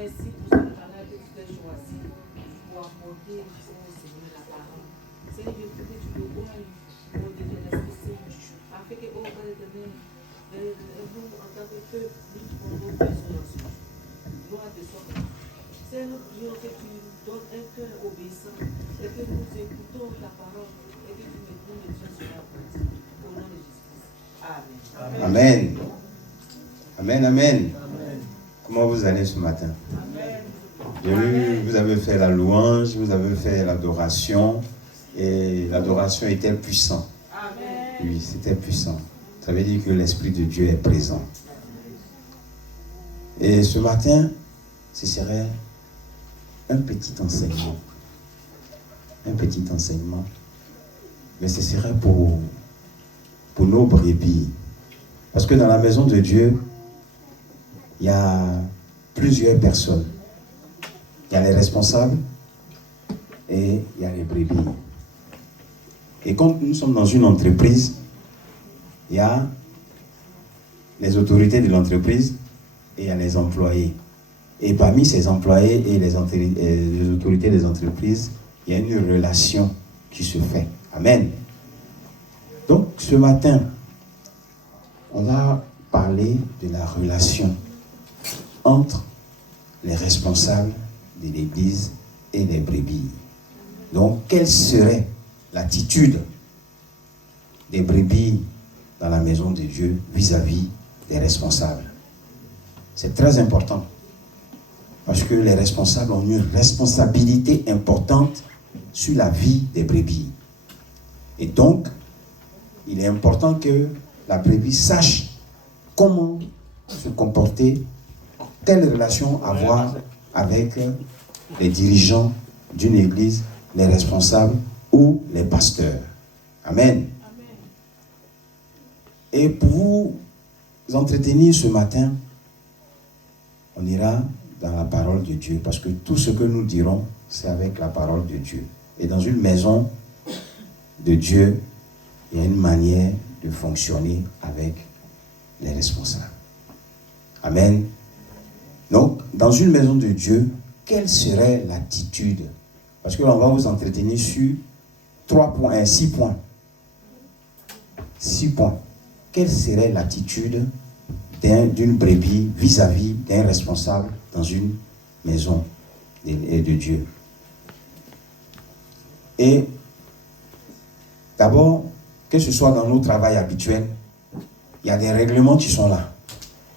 Merci pour ce canal que tu t'es choisi pour apporter au Seigneur la parole. Seigneur, je prie que tu le vois, au nom de l'Esprit Saint, afin que, oh Père éternel, nous, en tant que peuple, nous trouvons nos besoins dans ce jour. Gloire te soit. Seigneur, nous prions que tu nous donnes un cœur obéissant et que nous écoutons ta parole et que tu nous mettons sur la pratique. Au nom de Jésus. Amen. Amen. Amen, amen. Comment vous allez ce matin? Vous avez fait la louange, vous avez fait l'adoration, et l'adoration était puissante. Oui, c'était puissant. Ça veut dire que l'Esprit de Dieu est présent. Et ce matin, ce serait un petit enseignement. Un petit enseignement. Mais ce serait pour nos brebis. Parce que dans la maison de Dieu, il y a plusieurs personnes. Il y a les responsables et il y a les brebis. Et quand nous sommes dans une entreprise, il y a les autorités de l'entreprise et il y a les employés. Et parmi ces employés et les autorités des entreprises, il y a une relation qui se fait. Amen. Donc, ce matin, on va parler de la relation entre les responsables de l'Église et les brebis. Donc, quelle serait l'attitude des brebis dans la maison de Dieu vis-à-vis des responsables? C'est très important. Parce que les responsables ont une responsabilité importante sur la vie des brebis. Et donc, il est important que la brebis sache comment se comporter, quelle relation avoir avec les dirigeants d'une église, les responsables ou les pasteurs. Amen. Et pour vous entretenir ce matin, on ira dans la parole de Dieu, parce que tout ce que nous dirons, c'est avec la parole de Dieu. Et dans une maison de Dieu, il y a une manière de fonctionner avec les responsables. Amen. Donc, dans une maison de Dieu, quelle serait l'attitude? Parce que là, on va vous entretenir sur 6 points. 6 points. Quelle serait l'attitude d'une brebis vis-à-vis d'un responsable dans une maison de Dieu? Et d'abord, que ce soit dans nos travails habituels, il y a des règlements qui sont là.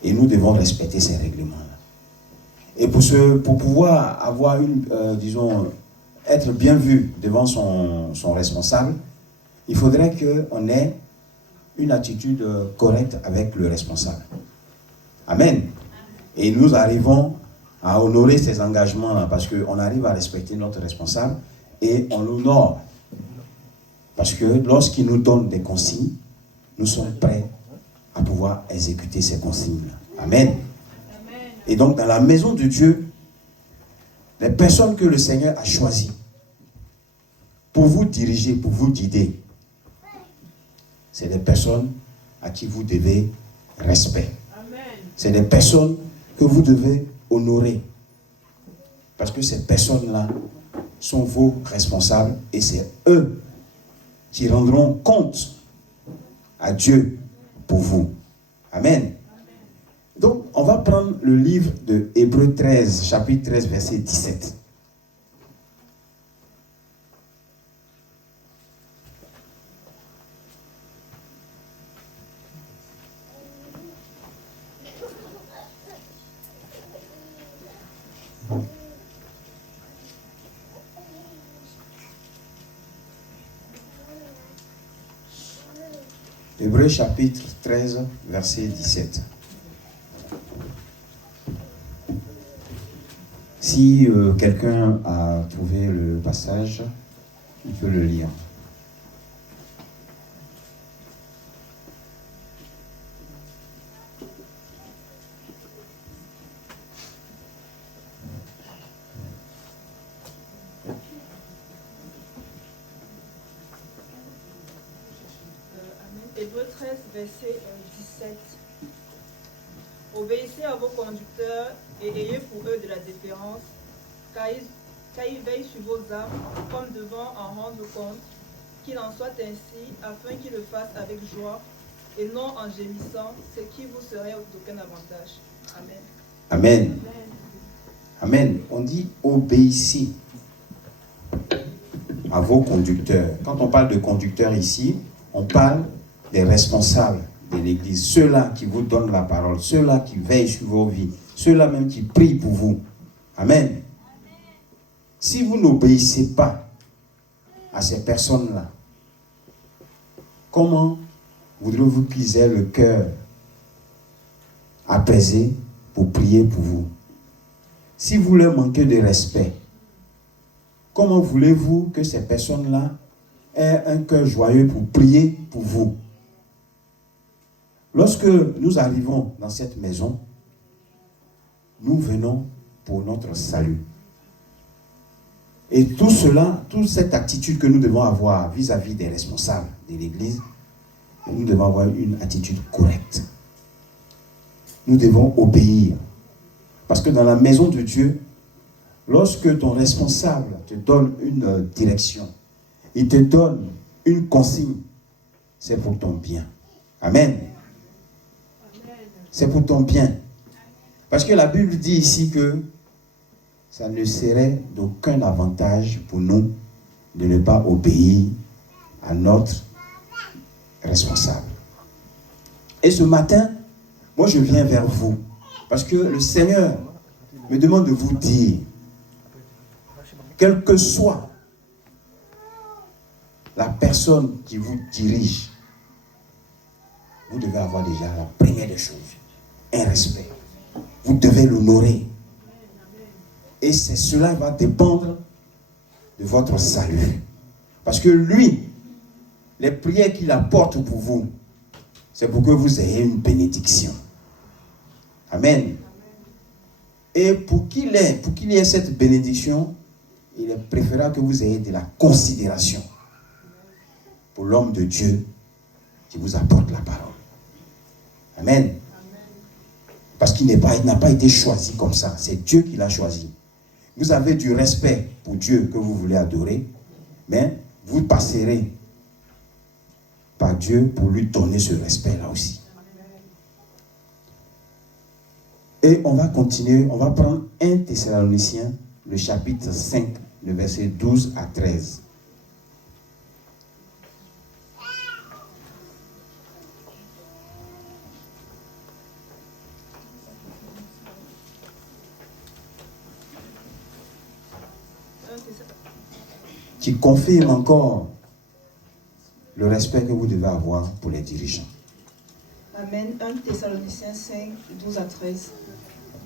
Et nous devons respecter ces règlements-là. Et pour pouvoir avoir être bien vu devant son responsable, il faudrait qu'on ait une attitude correcte avec le responsable. Amen. Et nous arrivons à honorer ces engagements-là parce qu'on arrive à respecter notre responsable et on l'honore. Parce que lorsqu'il nous donne des consignes, nous sommes prêts à pouvoir exécuter ces consignes-là. Amen. Et donc, dans la maison de Dieu, les personnes que le Seigneur a choisies pour vous diriger, pour vous guider, c'est des personnes à qui vous devez respect. C'est des personnes que vous devez honorer. Parce que ces personnes-là sont vos responsables et c'est eux qui rendront compte à Dieu pour vous. Amen. Donc, on va prendre le livre de Hébreux 13, chapitre 13, verset 17. Hébreux chapitre 13, verset 17. Si quelqu'un a trouvé le passage, il peut le lire. Hébreux 13, verset 17. Obéissez à vos conducteurs et ayez pour eux de la déférence, car ils veillent sur vos âmes comme devant en rendre compte, qu'il en soit ainsi, afin qu'ils le fassent avec joie, et non en gémissant, ce qui vous serait d'aucun avantage. Amen. Amen. Amen. On dit obéissez à vos conducteurs. Quand on parle de conducteurs ici, on parle des responsables de l'Église, ceux-là qui vous donnent la parole, ceux-là qui veillent sur vos vies, ceux-là même qui prient pour vous. Amen. Si vous n'obéissez pas à ces personnes-là, comment voudrez-vous qu'ils aient le cœur apaisé pour prier pour vous? Si vous leur manquez de respect, comment voulez-vous que ces personnes-là aient un cœur joyeux pour prier pour vous? Lorsque nous arrivons dans cette maison, nous venons pour notre salut. Et tout cela, toute cette attitude que nous devons avoir vis-à-vis des responsables de l'Église, nous devons avoir une attitude correcte. Nous devons obéir. Parce que dans la maison de Dieu, lorsque ton responsable te donne une direction, il te donne une consigne, c'est pour ton bien. Amen. C'est pour ton bien. Parce que la Bible dit ici que ça ne serait d'aucun avantage pour nous de ne pas obéir à notre responsable. Et ce matin, moi je viens vers vous parce que le Seigneur me demande de vous dire, quelle que soit la personne qui vous dirige, vous devez avoir déjà la première des choses, un respect. Vous devez l'honorer. Et cela va dépendre de votre salut. Parce que lui, les prières qu'il apporte pour vous, c'est pour que vous ayez une bénédiction. Amen. Et pour qu'il y ait cette bénédiction, il est préférable que vous ayez de la considération pour l'homme de Dieu qui vous apporte la parole. Amen. Parce qu'il n'a pas été choisi comme ça. C'est Dieu qui l'a choisi. Vous avez du respect pour Dieu que vous voulez adorer, mais vous passerez par Dieu pour lui donner ce respect-là aussi. Et on va continuer, on va prendre 1 Thessaloniciens, le chapitre 5, le verset 12 à 13. Qui confirme encore le respect que vous devez avoir pour les dirigeants. Amen. 1 Thessaloniciens 5, 12 à 13.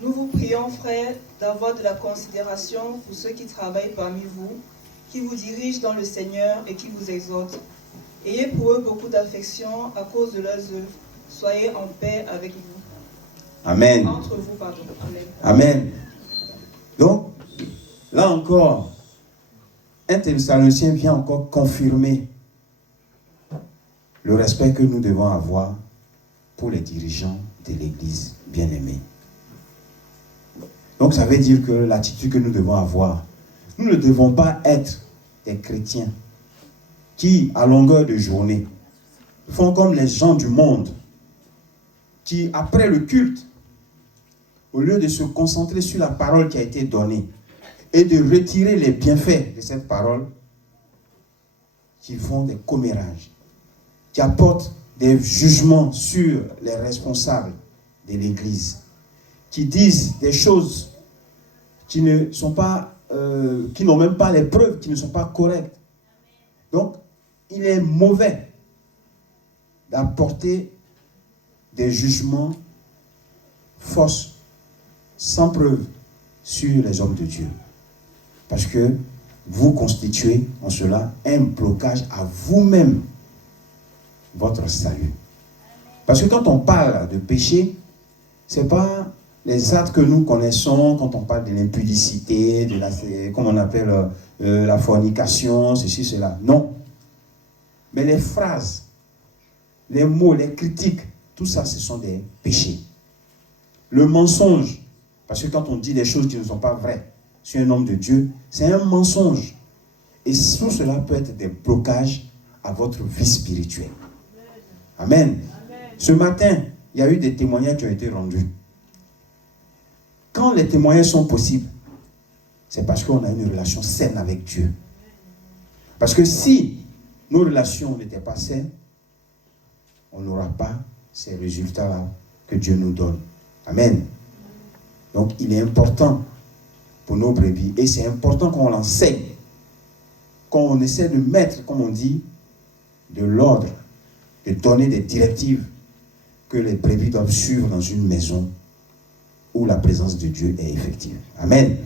Nous vous prions, frères, d'avoir de la considération pour ceux qui travaillent parmi vous, qui vous dirigent dans le Seigneur et qui vous exhortent. Ayez pour eux beaucoup d'affection à cause de leurs œuvres. Soyez en paix avec vous. Amen. Entre vous, pardon. Amen. Amen. Donc, là encore, 1 Thessaloniciens vient encore confirmer le respect que nous devons avoir pour les dirigeants de l'Église bien-aimée. Donc ça veut dire que l'attitude que nous devons avoir, nous ne devons pas être des chrétiens qui, à longueur de journée, font comme les gens du monde, qui, après le culte, au lieu de se concentrer sur la parole qui a été donnée et de retirer les bienfaits de cette parole, qui font des commérages, qui apportent des jugements sur les responsables de l'Église, qui disent des choses qui ne sont pas, qui n'ont même pas les preuves, qui ne sont pas correctes. Donc, il est mauvais d'apporter des jugements fausses, sans preuve, sur les hommes de Dieu. Parce que vous constituez en cela un blocage à vous-même, votre salut. Parce que quand on parle de péché, ce n'est pas les actes que nous connaissons quand on parle de l'impudicité, de la, comme on appelle la fornication, ceci, cela. Non. Mais les phrases, les mots, les critiques, tout ça, ce sont des péchés. Le mensonge, Parce que quand on dit des choses qui ne sont pas vraies sur un homme de Dieu, c'est un mensonge. Et tout cela peut être des blocages à votre vie spirituelle. Amen. Ce matin, il y a eu des témoignages qui ont été rendus. Quand les témoignages sont possibles, c'est parce qu'on a une relation saine avec Dieu. Parce que si nos relations n'étaient pas saines, on n'aura pas ces résultats-là que Dieu nous donne. Amen. Donc, il est important pour nos brebis, et c'est important qu'on l'enseigne, qu'on essaie de mettre, comme on dit, de l'ordre, de donner des directives que les brebis doivent suivre dans une maison où la présence de Dieu est effective. Amen.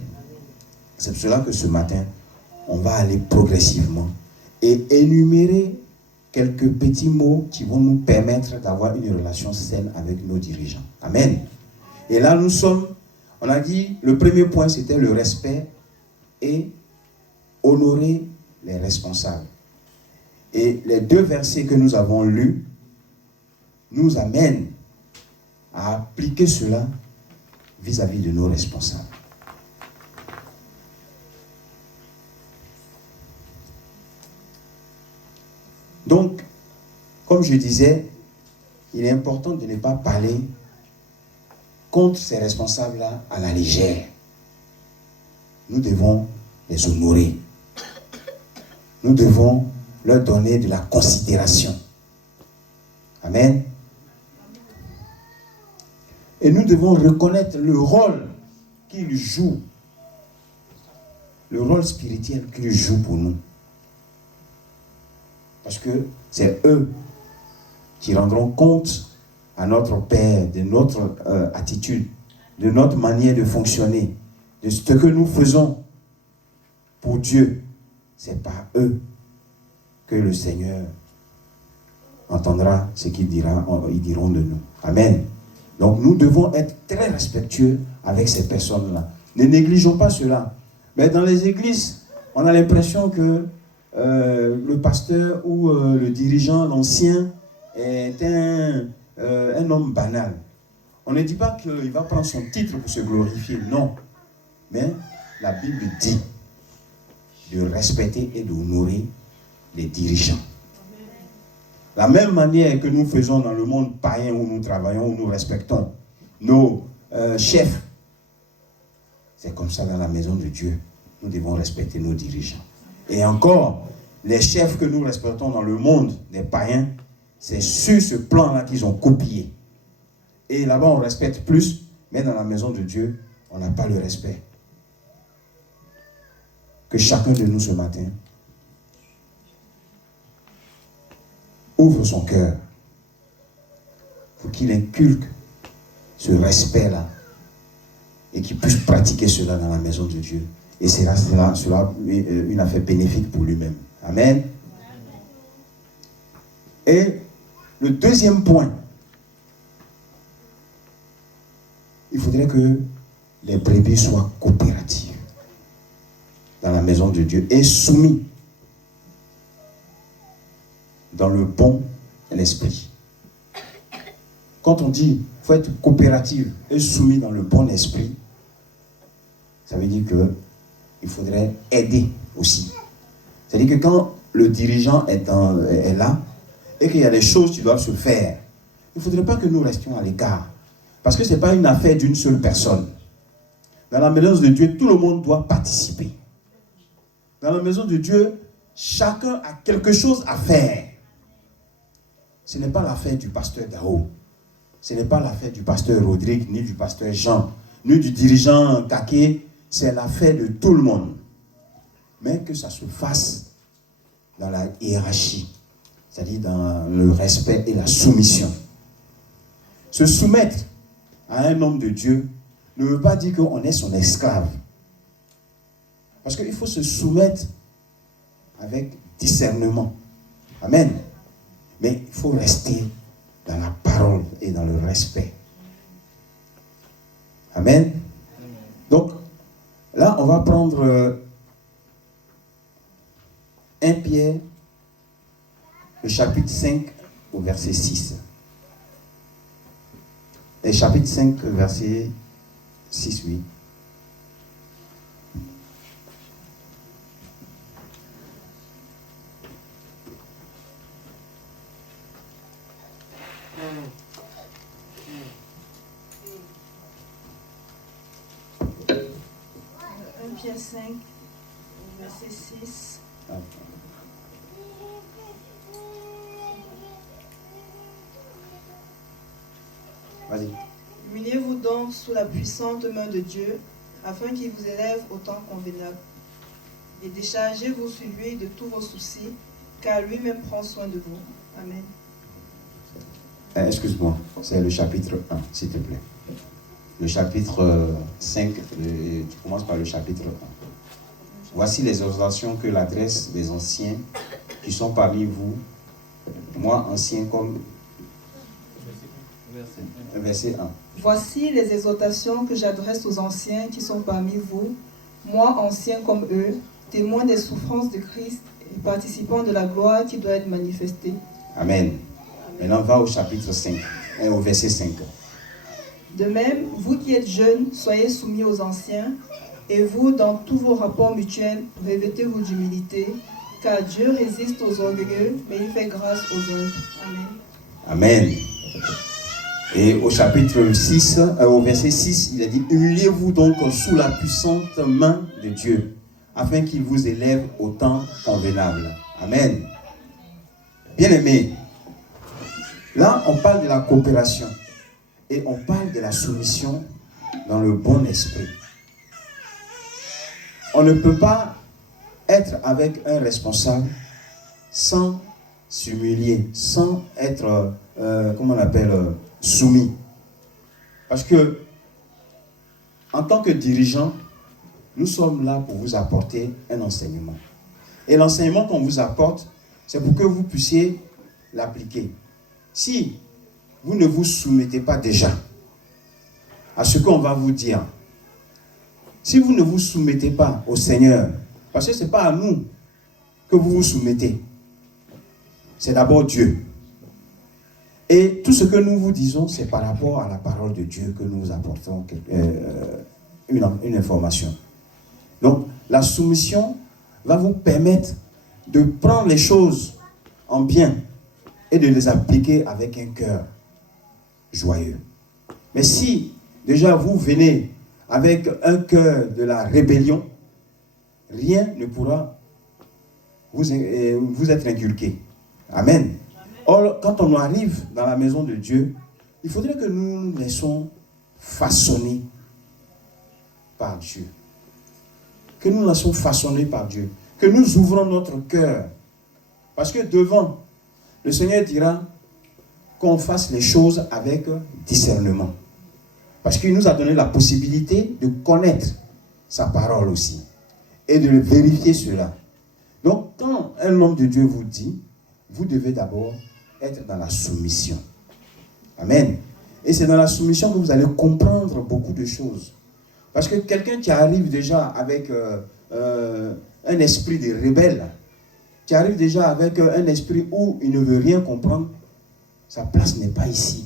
C'est pour cela que ce matin, on va aller progressivement et énumérer quelques petits mots qui vont nous permettre d'avoir une relation saine avec nos dirigeants. Amen. Et là, on a dit, le premier point, c'était le respect et honorer les responsables. Et les 2 versets que nous avons lus nous amènent à appliquer cela vis-à-vis de nos responsables. Donc, comme je disais, il est important de ne pas parler contre ces responsables-là à la légère. Nous devons les honorer. Nous devons leur donner de la considération. Amen. Et nous devons reconnaître le rôle qu'ils jouent, le rôle spirituel qu'ils jouent pour nous. Parce que c'est eux qui rendront compte à notre Père de notre attitude, de notre manière de fonctionner, de ce que nous faisons pour Dieu. C'est par eux que le Seigneur entendra ce qu'ils diront de nous. Amen. Donc nous devons être très respectueux avec ces personnes-là. Ne négligeons pas cela. Mais dans les églises, on a l'impression que le pasteur ou le dirigeant, l'ancien, est un homme banal. On ne dit pas qu'il va prendre son titre pour se glorifier, non. Mais la Bible dit de respecter et d'honorer les dirigeants. La même manière que nous faisons dans le monde païen où nous travaillons, où nous respectons nos chefs, c'est comme ça dans la maison de Dieu. Nous devons respecter nos dirigeants. Et encore, les chefs que nous respectons dans le monde des païens, c'est sur ce plan-là qu'ils ont copié. Et là-bas, on respecte plus, mais dans la maison de Dieu, on n'a pas le respect. Que chacun de nous ce matin ouvre son cœur pour qu'il inculque ce respect-là et qu'il puisse pratiquer cela dans la maison de Dieu. Et cela une affaire bénéfique pour lui-même. Amen. Et le deuxième point, il faudrait que les brebis soient coopératives dans la maison de Dieu et soumis dans le bon esprit. Quand on dit qu'il faut être coopérative et soumis dans le bon esprit, ça veut dire qu'il faudrait aider aussi. C'est-à-dire que quand le dirigeant est là et qu'il y a des choses qui doivent se faire, il ne faudrait pas que nous restions à l'écart. Parce que ce n'est pas une affaire d'une seule personne. Dans la maison de Dieu, tout le monde doit participer. Dans la maison de Dieu, chacun a quelque chose à faire. Ce n'est pas l'affaire du pasteur Gao. Ce n'est pas l'affaire du pasteur Rodrigue, ni du pasteur Jean, ni du dirigeant Kaké. C'est l'affaire de tout le monde. Mais que ça se fasse dans la hiérarchie, c'est-à-dire dans le respect et la soumission. Se soumettre à un homme de Dieu ne veut pas dire qu'on est son esclave. Parce qu'il faut se soumettre avec discernement. Amen. Mais il faut rester dans la parole et dans le respect. Amen. Donc, là, on va prendre 1 Pierre, le chapitre 5, au verset 6. Et chapitre 5, verset 6, oui. Pierre 5, verset 6. Vas-y. Humiliez-vous donc sous la puissante main de Dieu, afin qu'il vous élève au temps convenable. Et déchargez-vous sur lui de tous vos soucis, car lui-même prend soin de vous. Amen. Excuse-moi, c'est le chapitre 1, s'il te plaît. Le chapitre 5, tu commences par le chapitre 1. Voici les exhortations que l'adresse des anciens qui sont parmi vous, moi ancien comme... Verset 1. Voici les exhortations que j'adresse aux anciens qui sont parmi vous, moi ancien comme eux, témoins des souffrances de Christ et participants de la gloire qui doit être manifestée. Amen. Maintenant, on va au chapitre 5, au verset 5. De même, vous qui êtes jeunes, soyez soumis aux anciens, et vous, dans tous vos rapports mutuels, revêtez-vous d'humilité, car Dieu résiste aux orgueilleux, mais il fait grâce aux humbles. Amen. Amen. Et au chapitre 6, au verset 6, il a dit, humiliez-vous donc sous la puissante main de Dieu, afin qu'il vous élève au temps convenable. Amen. Bien-aimés, là, on parle de la coopération et on parle de la soumission dans le bon esprit. On ne peut pas être avec un responsable sans s'humilier, sans être, comment on appelle, soumis. Parce que, en tant que dirigeant, nous sommes là pour vous apporter un enseignement. Et l'enseignement qu'on vous apporte, c'est pour que vous puissiez l'appliquer. Si vous ne vous soumettez pas déjà à ce qu'on va vous dire, si vous ne vous soumettez pas au Seigneur, parce que ce n'est pas à nous que vous vous soumettez, c'est d'abord Dieu. Et tout ce que nous vous disons, c'est par rapport à la parole de Dieu que nous vous apportons une information. Donc, la soumission va vous permettre de prendre les choses en bien et de les appliquer avec un cœur joyeux. Mais si déjà vous venez avec un cœur de la rébellion, rien ne pourra vous être inculqué. Amen. Or, quand on arrive dans la maison de Dieu, il faudrait que nous nous laissons façonner par Dieu. Que nous nous laissons façonner par Dieu. Que nous ouvrons notre cœur. Parce que devant, le Seigneur dira qu'on fasse les choses avec discernement. Parce qu'il nous a donné la possibilité de connaître sa parole aussi. Et de vérifier cela. Donc, quand un homme de Dieu vous dit, vous devez d'abord être dans la soumission. Amen. Et c'est dans la soumission que vous allez comprendre beaucoup de choses. Parce que quelqu'un qui arrive déjà avec un esprit de rebelle, qui arrive déjà avec un esprit où il ne veut rien comprendre, sa place n'est pas ici.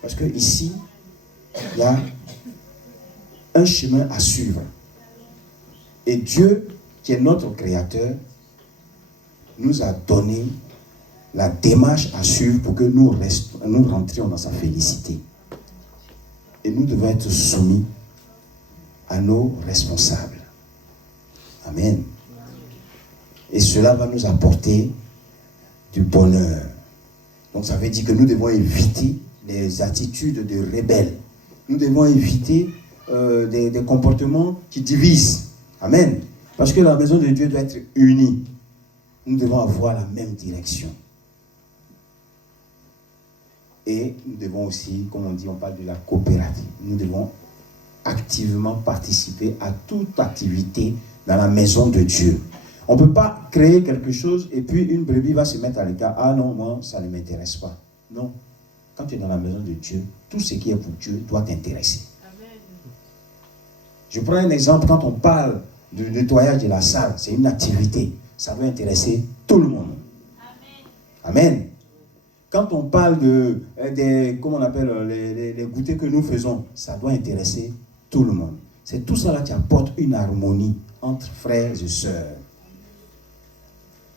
Parce que ici, il y a un chemin à suivre. Et Dieu, qui est notre Créateur, nous a donné la démarche à suivre pour que nous rentrions dans sa félicité. Et nous devons être soumis à nos responsables. Amen. Et cela va nous apporter du bonheur. Donc ça veut dire que nous devons éviter les attitudes de rebelles. Nous devons éviter des comportements qui divisent. Amen. Parce que la maison de Dieu doit être unie. Nous devons avoir la même direction. Et nous devons aussi, comme on dit, on parle de la coopérative. Nous devons activement participer à toute activité dans la maison de Dieu. On ne peut pas créer quelque chose et puis une brebis va se mettre à l'écart. Ah non, moi, ça ne m'intéresse pas. Non. Quand tu es dans la maison de Dieu, tout ce qui est pour Dieu doit t'intéresser. Amen. Je prends un exemple. Quand on parle du nettoyage de la salle, c'est une activité. Ça doit intéresser tout le monde. Amen. Amen. Quand on parle comment on appelle, les goûters que nous faisons, ça doit intéresser tout le monde. C'est tout cela qui apporte une harmonie entre frères et sœurs.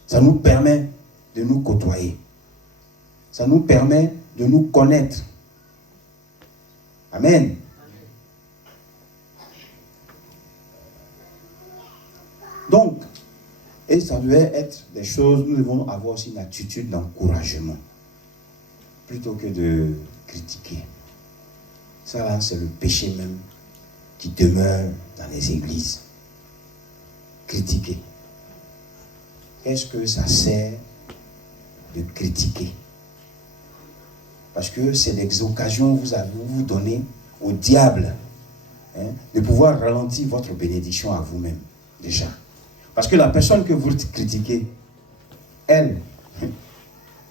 Ça nous permet de nous côtoyer. Ça nous permet de nous connaître. Amen. Donc, et ça devait être des choses, nous devons avoir aussi une attitude d'encouragement, plutôt que de critiquer. Ça là, c'est le péché même qui demeure dans les églises. Critiquer. Est-ce que ça sert de critiquer? Parce que c'est des occasions que vous donnez au diable, de pouvoir ralentir votre bénédiction à vous-même, déjà. Parce que la personne que vous critiquez, elle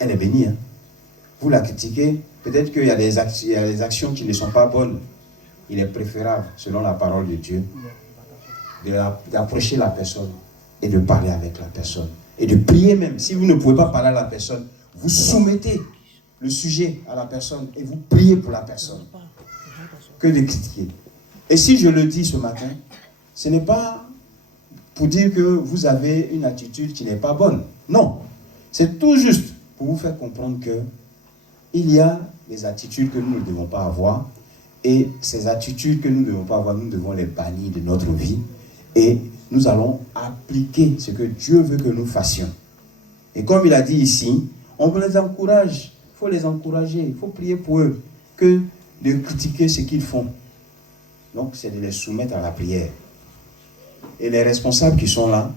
est bénie. Vous la critiquez, peut-être qu'il y a des actions qui ne sont pas bonnes. Il est préférable, selon la parole de Dieu, d'approcher la personne et de parler avec la personne. Et de prier même. Si vous ne pouvez pas parler à la personne, vous soumettez le sujet à la personne et vous priez pour la personne. Que de critiquer. Et si je le dis ce matin, ce n'est pas pour dire que vous avez une attitude qui n'est pas bonne. Non. C'est tout juste pour vous faire comprendre que il y a des attitudes que nous ne devons pas avoir. Et ces attitudes que nous ne devons pas avoir, nous devons les bannir de notre vie. Et nous allons appliquer ce que Dieu veut que nous fassions. Et comme il a dit ici, on les encourage. Il faut les encourager. Il faut prier pour eux. Que de critiquer ce qu'ils font. Donc, c'est de les soumettre à la prière. Et les responsables qui sont là,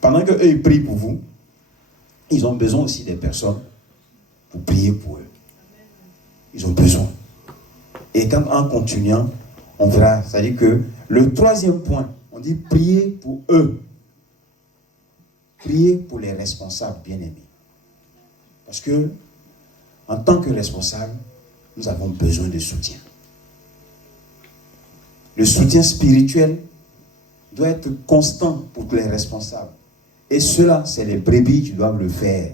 pendant qu'eux ils prient pour vous, ils ont besoin aussi des personnes pour prier pour eux. Ils ont besoin. Et quand en continuant, on verra, c'est-à-dire que le troisième point, on dit prier pour eux. Prier pour les responsables bien-aimés. Parce que, en tant que responsable, nous avons besoin de soutien. Le soutien spirituel doit être constant pour les responsables. Et cela, c'est les brebis qui doivent le faire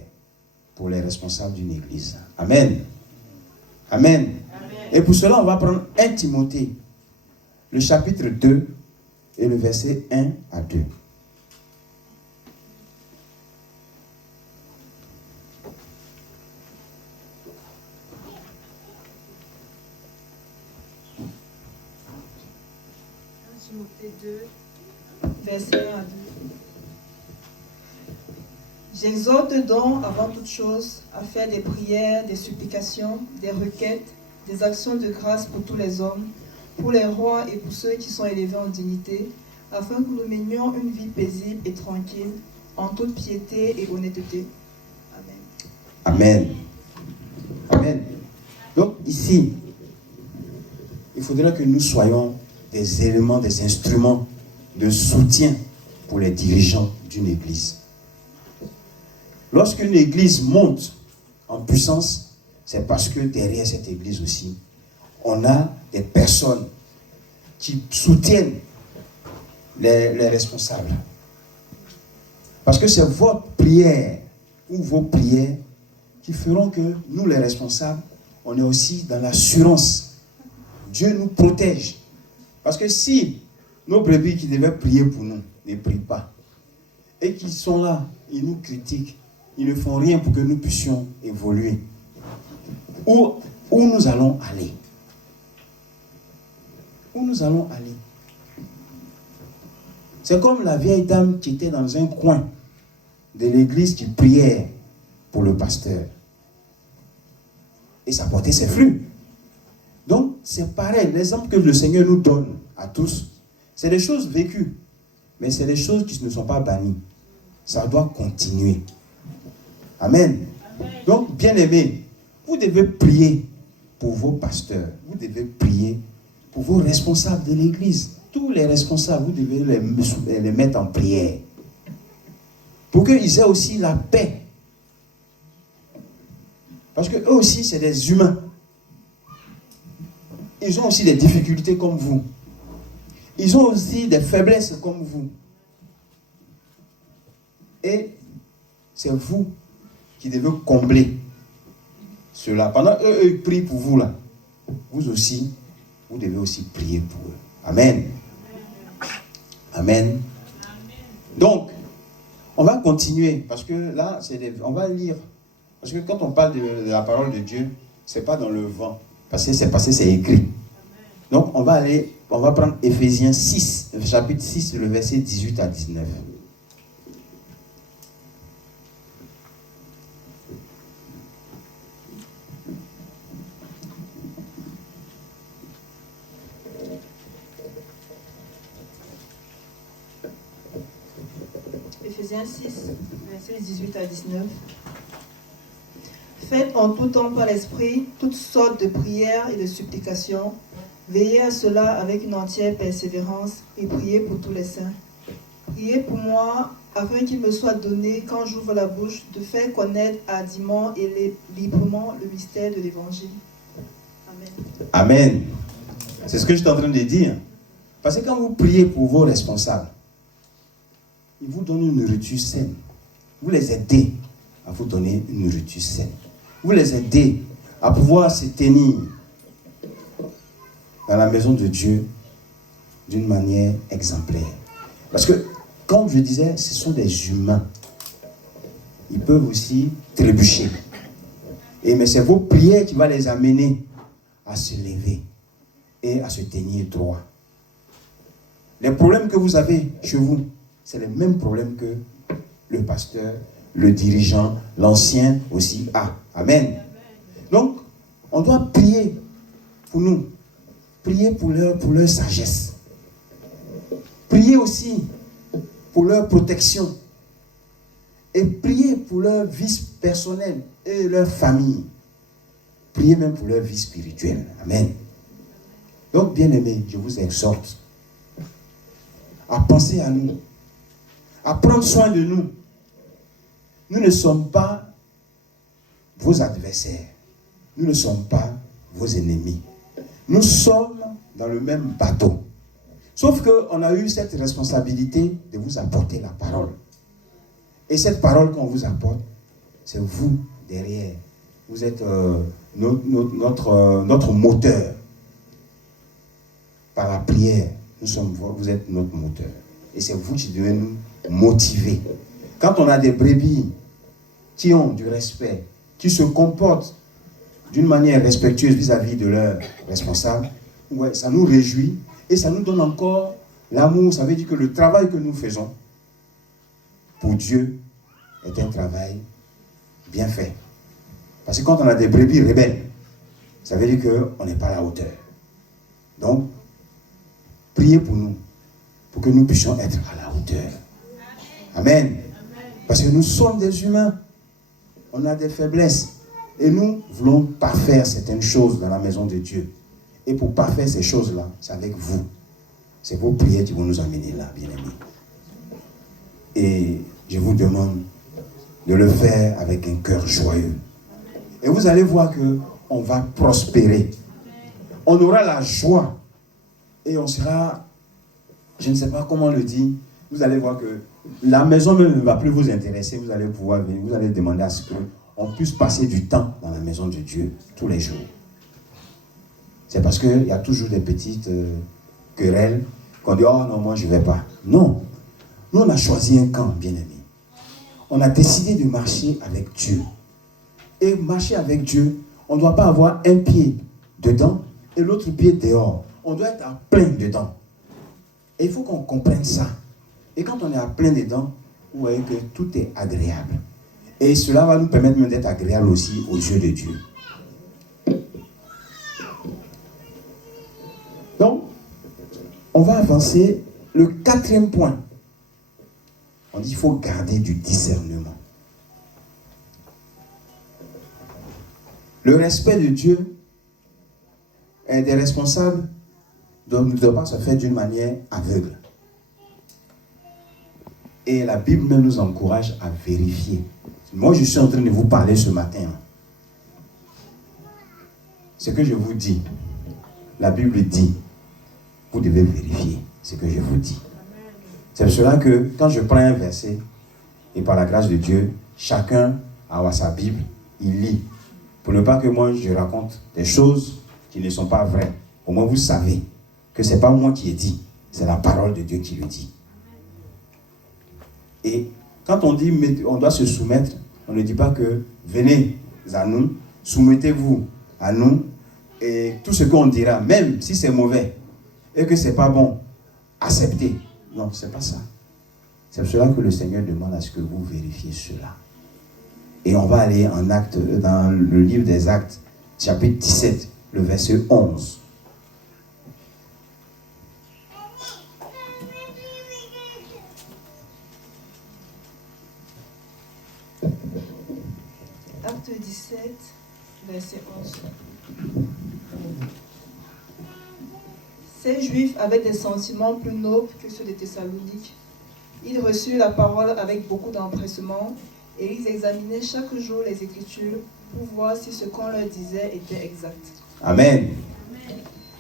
pour les responsables d'une église. Amen. Amen. Amen. Et pour cela, on va prendre 1 Timothée, le chapitre 2 et le verset 1 à 2. Timothée 2, verset 1 à 2. J'exhorte donc, avant toute chose, à faire des prières, des supplications, des requêtes, des actions de grâce pour tous les hommes, pour les rois et pour ceux qui sont élevés en dignité, afin que nous menions une vie paisible et tranquille, en toute piété et honnêteté. Amen. Amen. Amen. Donc ici, il faudrait que nous soyons des éléments, des instruments de soutien pour les dirigeants d'une église. Lorsqu'une église monte en puissance, c'est parce que derrière cette église aussi, on a des personnes qui soutiennent les responsables. Parce que c'est votre prière ou vos prières qui feront que nous, les responsables, on est aussi dans l'assurance. Dieu nous protège. Parce que si nos brebis qui devaient prier pour nous ne prient pas, et qu'ils sont là, ils nous critiquent, ils ne font rien pour que nous puissions évoluer, où nous allons aller? Où nous allons aller? C'est comme la vieille dame qui était dans un coin de l'église qui priait pour le pasteur. Et ça portait ses fruits. Donc, c'est pareil. L'exemple que le Seigneur nous donne à tous, c'est des choses vécues. Mais c'est des choses qui ne sont pas bannies. Ça doit continuer. Amen. Donc, bien-aimés, vous devez prier pour vos pasteurs. Vous devez prier pour vos responsables de l'église. Tous les responsables, vous devez les mettre en prière. Pour qu'ils aient aussi la paix. Parce qu'eux aussi, c'est des humains. Ils ont aussi des difficultés comme vous. Ils ont aussi des faiblesses comme vous. Et c'est vous qui devez combler cela. Pendant eux, ils prient pour vous là. Vous aussi, vous devez aussi prier pour eux. Amen. Amen. Donc, on va continuer parce que là, on va lire. Parce que quand on parle de la parole de Dieu, c'est pas dans le vent. Parce que c'est écrit. Donc, on va prendre Éphésiens 6, chapitre 6, le verset 18 à 19. Éphésiens 6, versets 18 à 19. Faites en tout temps par l'Esprit toutes sortes de prières et de supplications. Veillez à cela avec une entière persévérance et priez pour tous les saints. Priez pour moi afin qu'il me soit donné, quand j'ouvre la bouche, de faire connaître hardiment et librement le mystère de l'Évangile. Amen. Amen. C'est ce que je suis en train de dire. Parce que quand vous priez pour vos responsables, ils vous donnent une nourriture saine. Vous les aidez à vous donner une nourriture saine. Vous les aidez à pouvoir se tenir dans la maison de Dieu d'une manière exemplaire. Parce que, comme je disais, ce sont des humains. Ils peuvent aussi trébucher. Mais c'est vos prières qui vont les amener à se lever et à se tenir droit. Les problèmes que vous avez chez vous, c'est les mêmes problèmes que le pasteur, le dirigeant, l'ancien aussi a. Amen. Donc, on doit prier pour nous. Prier pour leur sagesse. Prier aussi pour leur protection. Et prier pour leur vie personnelle et leur famille. Priez même pour leur vie spirituelle. Amen. Donc, bien-aimés, je vous exhorte à penser à nous, à prendre soin de nous. Nous ne sommes pas vos adversaires. Nous ne sommes pas vos ennemis. Nous sommes dans le même bateau. Sauf qu'on a eu cette responsabilité de vous apporter la parole. Et cette parole qu'on vous apporte, c'est vous derrière. Vous êtes notre moteur. Par la prière, vous êtes notre moteur. Et c'est vous qui devez nous motiver. Quand on a des brebis qui ont du respect, qui se comportent d'une manière respectueuse vis-à-vis de leurs responsables, ouais, ça nous réjouit et ça nous donne encore l'amour. Ça veut dire que le travail que nous faisons pour Dieu est un travail bien fait. Parce que quand on a des brebis rebelles, ça veut dire qu'on n'est pas à la hauteur. Donc, priez pour nous, pour que nous puissions être à la hauteur. Amen. Parce que nous sommes des humains. On a des faiblesses. Et nous voulons parfaire certaines choses dans la maison de Dieu. Et pour parfaire ces choses-là, c'est avec vous. C'est vos prières qui vont nous amener là, bien-aimés. Et je vous demande de le faire avec un cœur joyeux. Et vous allez voir qu'on va prospérer. On aura la joie. Et on sera, je ne sais pas comment le dire, vous allez voir que la maison même ne va plus vous intéresser. Vous allez pouvoir venir, vous allez demander à ce qu'on puisse passer du temps dans la maison de Dieu tous les jours. C'est parce qu'il y a toujours des petites querelles qu'on dit, oh non, moi je ne vais pas. Non. Nous, on a choisi un camp, bien-aimé. On a décidé de marcher avec Dieu. Et marcher avec Dieu, on ne doit pas avoir un pied dedans et l'autre pied dehors. On doit être à plein dedans. Et il faut qu'on comprenne ça. Et quand on est à plein dedans, vous voyez que tout est agréable. Et cela va nous permettre même d'être agréable aussi aux yeux de Dieu. Donc, on va avancer. Le 4e point. On dit qu'il faut garder du discernement. Le respect de Dieu et des responsables ne doit pas se faire d'une manière aveugle. Et la Bible même nous encourage à vérifier. Moi, je suis en train de vous parler ce matin. Ce que je vous dis, la Bible dit, vous devez vérifier ce que je vous dis. C'est pour cela que quand je prends un verset, et par la grâce de Dieu, chacun à sa Bible, il lit. Pour ne pas que moi je raconte des choses qui ne sont pas vraies. Au moins vous savez que ce n'est pas moi qui ai dit, c'est la parole de Dieu qui le dit. Et quand on dit on doit se soumettre, on ne dit pas que venez à nous, soumettez-vous à nous, et tout ce qu'on dira, même si c'est mauvais et que ce n'est pas bon, acceptez. Non, ce n'est pas ça. C'est pour cela que le Seigneur demande à ce que vous vérifiez cela. Et on va aller en acte, dans le livre des Actes, chapitre 17, le verset 11. Acte 17, verset 11. Ces Juifs avaient des sentiments plus nobles que ceux des Thessaloniques. Ils reçurent la parole avec beaucoup d'empressement et ils examinaient chaque jour les Écritures pour voir si ce qu'on leur disait était exact. Amen.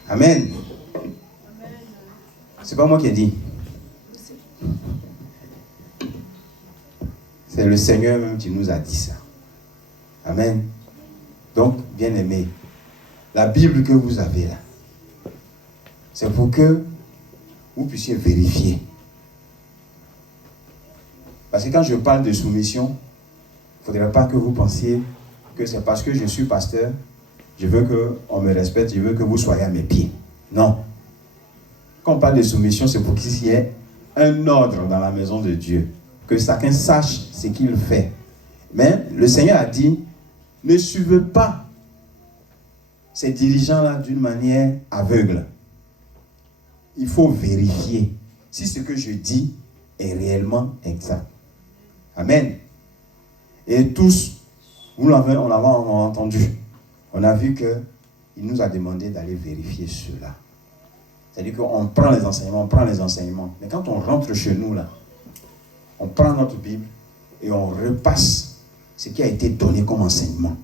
Amen. C'est pas moi qui ai dit. C'est le Seigneur même qui nous a dit ça. Amen. Donc, bien-aimés, la Bible que vous avez là, c'est pour que vous puissiez vérifier. Parce que quand je parle de soumission, il ne faudrait pas que vous pensiez que c'est parce que je suis pasteur, je veux qu'on me respecte, je veux que vous soyez à mes pieds. Non. Quand on parle de soumission, c'est pour qu'il y ait un ordre dans la maison de Dieu. Que chacun sache ce qu'il fait. Mais le Seigneur a dit, ne suivez pas ces dirigeants-là d'une manière aveugle. Il faut vérifier si ce que je dis est réellement exact. Amen. Et tous, on l'avait entendu. On a vu qu'il nous a demandé d'aller vérifier cela. C'est-à-dire qu'on prend les enseignements, Mais quand on rentre chez nous, là, on prend notre Bible et on repasse ce qui a été donné comme enseignement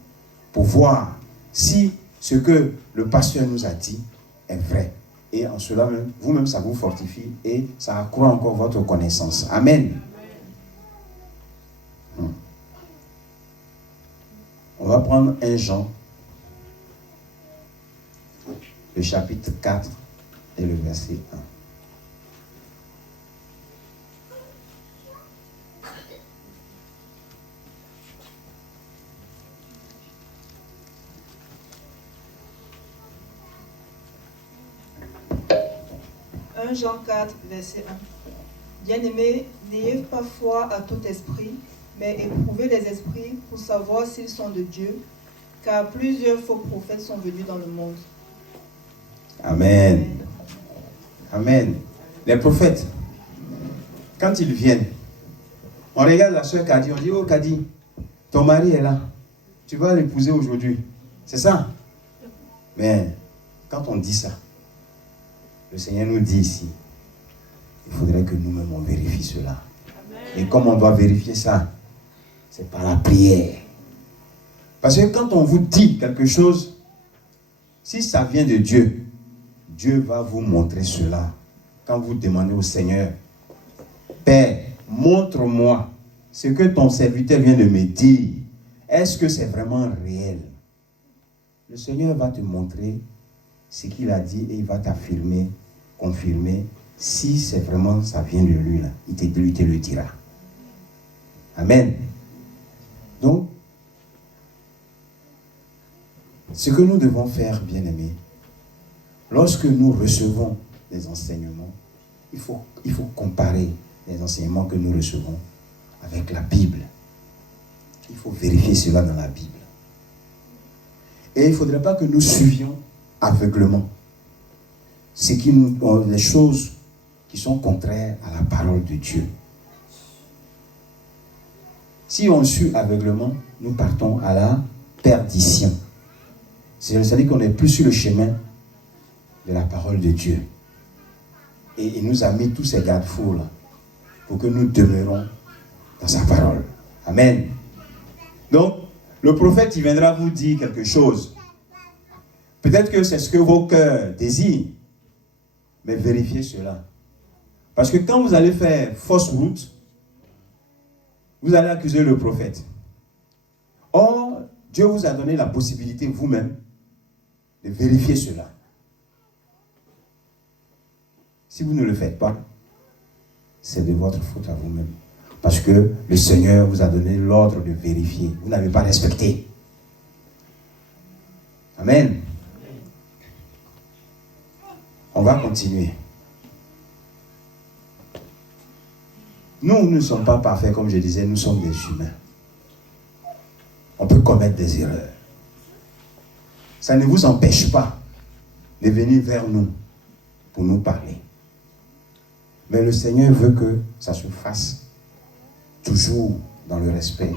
pour voir si ce que le pasteur nous a dit est vrai. Et en cela même, vous-même, ça vous fortifie et ça accroît encore votre connaissance. Amen. On va prendre 1 Jean, le chapitre 4 et le verset 1. Jean 4, verset 1. Bien-aimés, n'ayez pas foi à tout esprit, mais éprouvez les esprits pour savoir s'ils sont de Dieu, car plusieurs faux prophètes sont venus dans le monde. Amen. Amen. Les prophètes, quand ils viennent, on regarde la soeur Kadi, on dit, oh Kadi, ton mari est là, tu vas l'épouser aujourd'hui. C'est ça. Mais quand on dit ça, le Seigneur nous dit ici, il faudrait que nous-mêmes on vérifie cela. Amen. Et comme on doit vérifier ça, c'est par la prière. Parce que quand on vous dit quelque chose, si ça vient de Dieu, Dieu va vous montrer cela. Quand vous demandez au Seigneur, Père, montre-moi ce que ton serviteur vient de me dire. Est-ce que c'est vraiment réel? Le Seigneur va te montrer ce qu'il a dit et il va t'affirmer, confirmer, si c'est vraiment ça vient de lui, là, il te le dira. Amen. Donc, ce que nous devons faire, bien-aimés, lorsque nous recevons des enseignements, il faut comparer les enseignements que nous recevons avec la Bible. Il faut vérifier cela dans la Bible. Et il ne faudrait pas que nous suivions aveuglement les choses qui sont contraires à la parole de Dieu. Si on suit aveuglement, nous partons à la perdition. C'est-à-dire qu'on n'est plus sur le chemin de la parole de Dieu. Et il nous a mis tous ces garde-fous là pour que nous demeurons dans sa parole. Amen. Donc, le prophète, il viendra vous dire quelque chose. Peut-être que c'est ce que vos cœurs désirent, mais vérifiez cela. Parce que quand vous allez faire fausse route, vous allez accuser le prophète. Dieu vous a donné la possibilité vous-même de vérifier cela. Si vous ne le faites pas, c'est de votre faute à vous-même. Parce que le Seigneur vous a donné l'ordre de vérifier. Vous n'avez pas respecté. Amen. On va continuer. Nous ne sommes pas parfaits, comme je disais, nous sommes des humains. On peut commettre des erreurs. Ça ne vous empêche pas de venir vers nous pour nous parler. Mais le Seigneur veut que ça se fasse toujours dans le respect,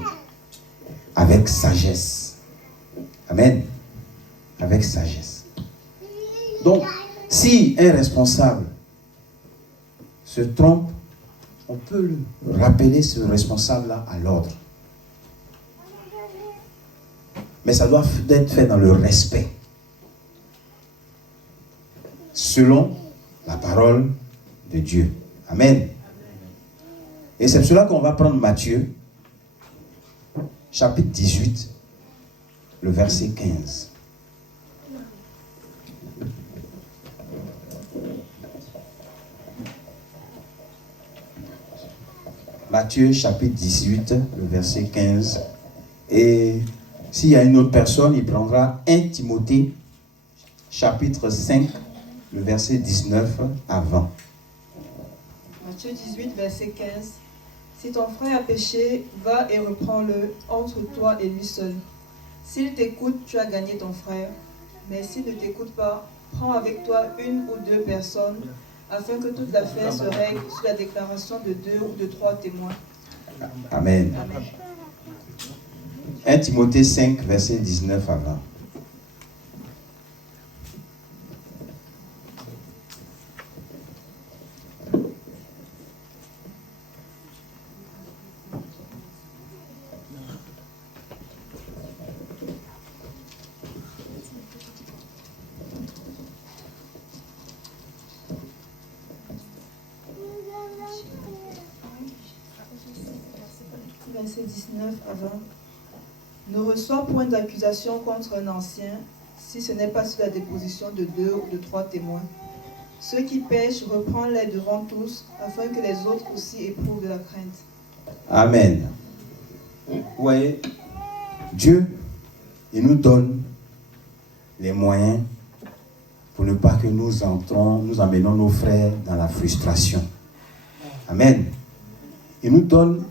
avec sagesse. Amen. Avec sagesse. Donc, si un responsable se trompe, on peut le rappeler ce responsable-là à l'ordre. Mais ça doit être fait dans le respect. Selon la parole de Dieu. Amen. Et c'est pour cela qu'on va prendre Matthieu, chapitre 18, le verset 15. Matthieu, chapitre 18, le verset 15. Et s'il y a une autre personne, il prendra 1 Timothée, chapitre 5, le verset 19 à 20. Matthieu 18, verset 15. Si ton frère a péché, va et reprends-le entre toi et lui seul. S'il t'écoute, tu as gagné ton frère. Mais s'il ne t'écoute pas, prends avec toi une ou deux personnes, afin que toute l'affaire se règle sur la déclaration de 2 ou de 3 témoins. Amen. Amen. 1 Timothée 5, verset 19 à 20. Verset 19 à 20. Ne reçois point d'accusation contre un ancien, si ce n'est pas sur la déposition de 2 ou de 3 témoins. Ceux qui pêchent, reprends-les devant tous, afin que les autres aussi éprouvent de la crainte. Amen. Vous voyez, Dieu, il nous donne les moyens pour ne pas que nous amenons nos frères dans la frustration. Amen. Il nous donne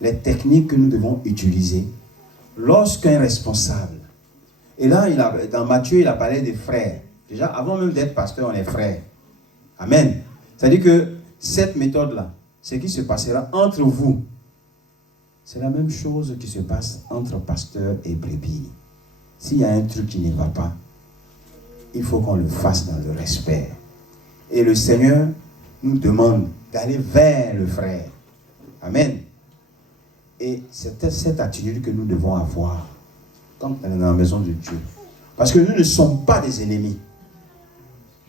les techniques que nous devons utiliser lorsqu'un responsable, et là, dans Matthieu, il a parlé des frères. Déjà, avant même d'être pasteur, on est frères. Amen. C'est-à-dire que cette méthode-là, ce qui se passera entre vous, c'est la même chose qui se passe entre pasteur et brebis. S'il y a un truc qui ne va pas, il faut qu'on le fasse dans le respect. Et le Seigneur nous demande d'aller vers le frère. Amen. Et c'est cette attitude que nous devons avoir quand on est dans la maison de Dieu. Parce que nous ne sommes pas des ennemis.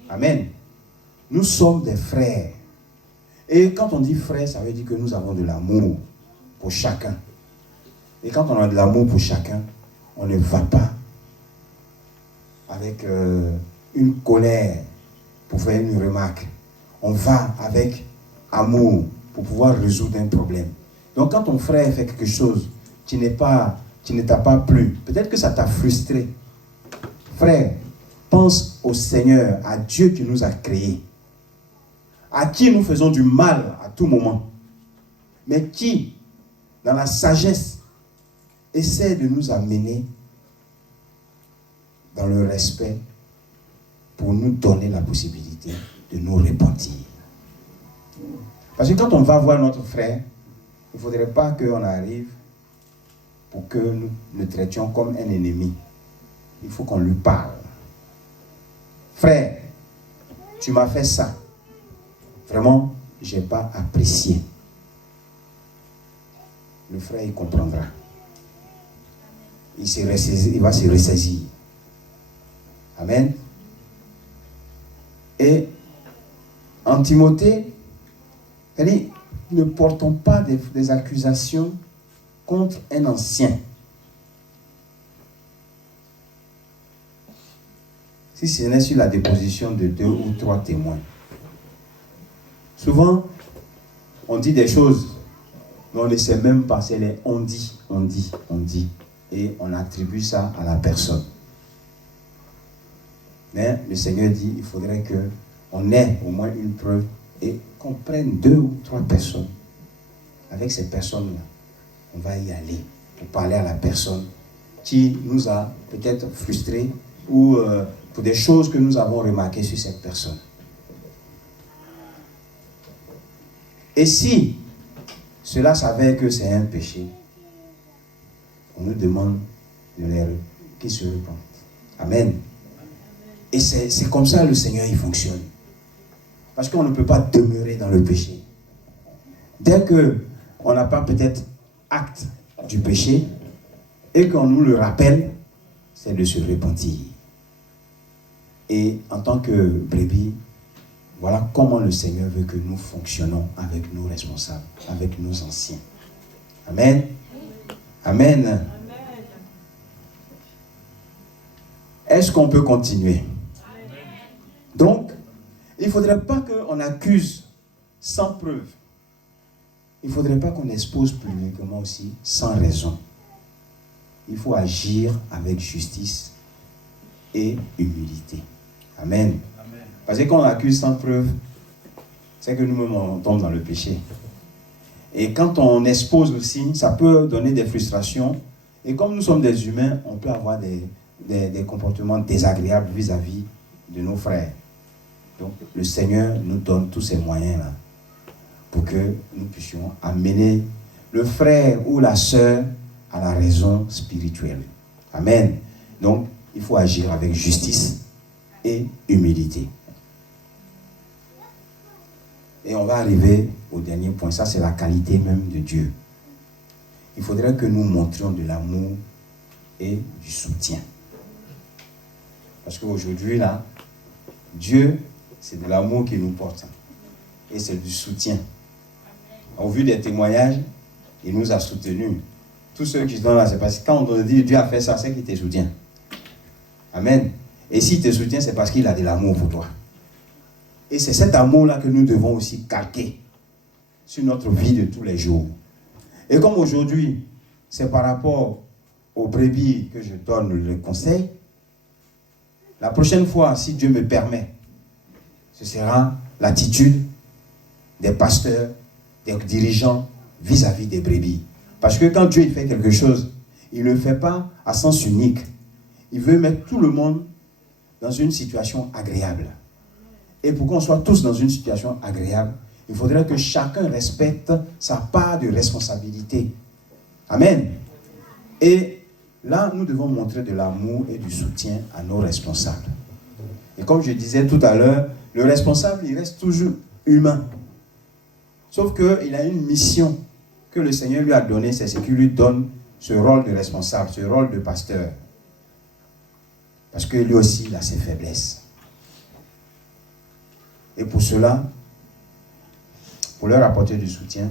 Amen. Nous sommes des frères. Et quand on dit frère, ça veut dire que nous avons de l'amour pour chacun. Et quand on a de l'amour pour chacun, on ne va pas avec une colère pour faire une remarque. On va avec amour pour pouvoir résoudre un problème. Donc quand ton frère fait quelque chose qui ne t'a pas plu, peut-être que ça t'a frustré. Frère, pense au Seigneur, à Dieu qui nous a créés, à qui nous faisons du mal à tout moment, mais qui, dans la sagesse, essaie de nous amener dans le respect pour nous donner la possibilité de nous repentir. Parce que quand on va voir notre frère, il ne faudrait pas qu'on arrive pour que nous le traitions comme un ennemi. Il faut qu'on lui parle. Frère, tu m'as fait ça. Vraiment, je n'ai pas apprécié. Le frère, il comprendra. Il va se ressaisir. Amen. Et en Timothée, elle dit, ne portons pas des accusations contre un ancien. si ce n'est sur la déposition de 2 ou 3 témoins. Souvent, on dit des choses, mais on ne sait même pas, c'est les on dit, et on attribue ça à la personne. Mais le Seigneur dit, il faudrait qu'on ait au moins une preuve et qu'on prenne 2 ou 3 personnes. Avec ces personnes-là, on va y aller pour parler à la personne qui nous a peut-être frustrés ou pour des choses que nous avons remarquées sur cette personne. Et si cela s'avère que c'est un péché, on nous demande qu'ils se repentent. Amen. Et c'est comme ça le Seigneur il fonctionne. Parce qu'on ne peut pas demeurer dans le péché. Dès qu'on n'a pas peut-être acte du péché et qu'on nous le rappelle, c'est de se repentir. Et en tant que brebis, voilà comment le Seigneur veut que nous fonctionnons avec nos responsables, avec nos anciens. Amen. Amen. Amen. Est-ce qu'on peut continuer? Amen. Donc, il ne faudrait pas qu'on accuse sans preuve. Il ne faudrait pas qu'on expose publiquement aussi sans raison. Il faut agir avec justice et humilité. Amen. Amen. Parce que quand on accuse sans preuve, c'est que nous-mêmes on tombe dans le péché. Et quand on expose aussi, ça peut donner des frustrations. Et comme nous sommes des humains, on peut avoir des comportements désagréables vis-à-vis de nos frères. Donc le Seigneur nous donne tous ces moyens-là pour que nous puissions amener le frère ou la sœur à la raison spirituelle. Amen. Donc il faut agir avec justice et humilité. Et on va arriver au dernier point. Ça, c'est la qualité même de Dieu. Il faudrait que nous montrions de l'amour et du soutien. Parce qu'aujourd'hui, là, Dieu, c'est de l'amour qui nous porte. Et c'est du soutien. Au vu des témoignages, il nous a soutenus. Tous ceux qui sont là, c'est parce que quand on dit Dieu a fait ça, c'est qu'il te soutient. Amen. Et s'il te soutient, c'est parce qu'il a de l'amour pour toi. Et c'est cet amour-là que nous devons aussi calquer sur notre vie de tous les jours. Et comme aujourd'hui, c'est par rapport aux brebis que je donne le conseil, la prochaine fois, si Dieu me permet, ce sera l'attitude des pasteurs, des dirigeants vis-à-vis des brebis. Parce que quand Dieu il fait quelque chose, il ne le fait pas à sens unique. Il veut mettre tout le monde dans une situation agréable. Et pour qu'on soit tous dans une situation agréable, il faudrait que chacun respecte sa part de responsabilité. Amen. Et là, nous devons montrer de l'amour et du soutien à nos responsables. Et comme je disais tout à l'heure, le responsable, il reste toujours humain. Sauf qu'il a une mission que le Seigneur lui a donnée, c'est ce qui lui donne ce rôle de responsable, ce rôle de pasteur. Parce que lui aussi, il a ses faiblesses. Et pour cela, pour leur apporter du soutien,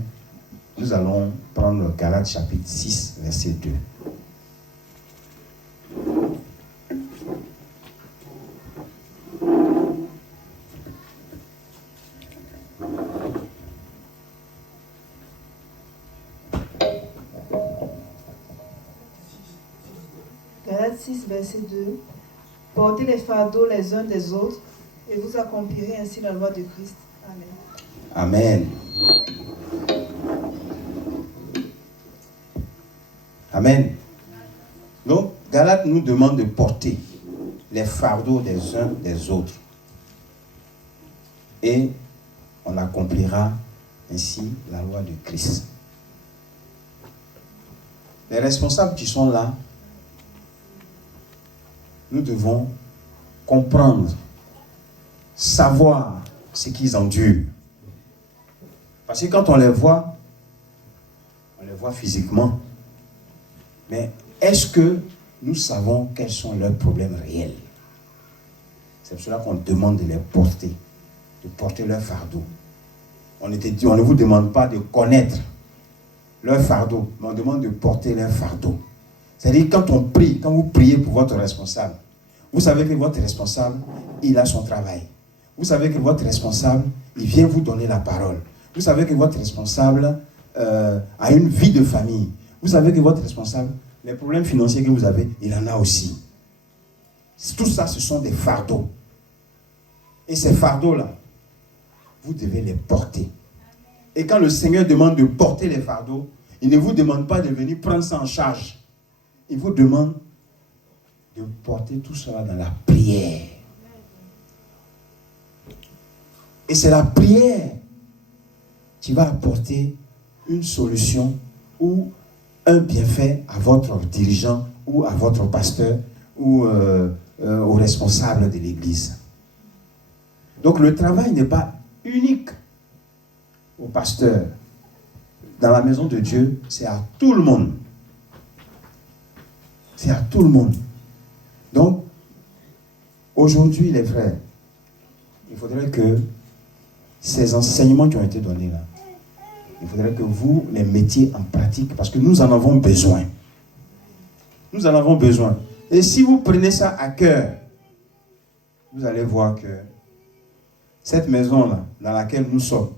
nous allons prendre Galates chapitre 6, verset 2. Galates 6, verset 2. Portez les fardeaux les uns des autres et vous accomplirez ainsi la loi de Christ. Amen. Amen. Amen. Donc, Galates nous demande de porter les fardeaux des uns des autres. Et on accomplira ainsi la loi de Christ. Les responsables qui sont là, nous devons comprendre, savoir ce qu'ils endurent. Parce que quand on les voit physiquement, mais est-ce que nous savons quels sont leurs problèmes réels? C'est pour cela qu'on demande de les porter, de porter leur fardeau. On ne vous demande pas de connaître leur fardeau, mais on demande de porter leur fardeau. C'est-à-dire quand on prie, quand vous priez pour votre responsable, Vous savez que votre responsable, il a son travail. Vous savez que votre responsable, il vient vous donner la parole. Vous savez que votre responsable a une vie de famille. Vous savez que votre responsable, les problèmes financiers que vous avez, il en a aussi. Tout ça, ce sont des fardeaux. Et ces fardeaux-là, vous devez les porter. Et quand le Seigneur demande de porter les fardeaux, il ne vous demande pas de venir prendre ça en charge. Il vous demande de porter tout cela dans la prière. Et c'est la prière qui va apporter une solution ou un bienfait à votre dirigeant ou à votre pasteur ou au responsable de l'église. Donc le travail n'est pas unique au pasteur. Dans la maison de Dieu, c'est à tout le monde. C'est à tout le monde. Donc, aujourd'hui, les frères, il faudrait que ces enseignements qui ont été donnés là, il faudrait que vous les mettiez en pratique parce que nous en avons besoin. Nous en avons besoin. Et si vous prenez ça à cœur, vous allez voir que cette maison-là, dans laquelle nous sommes,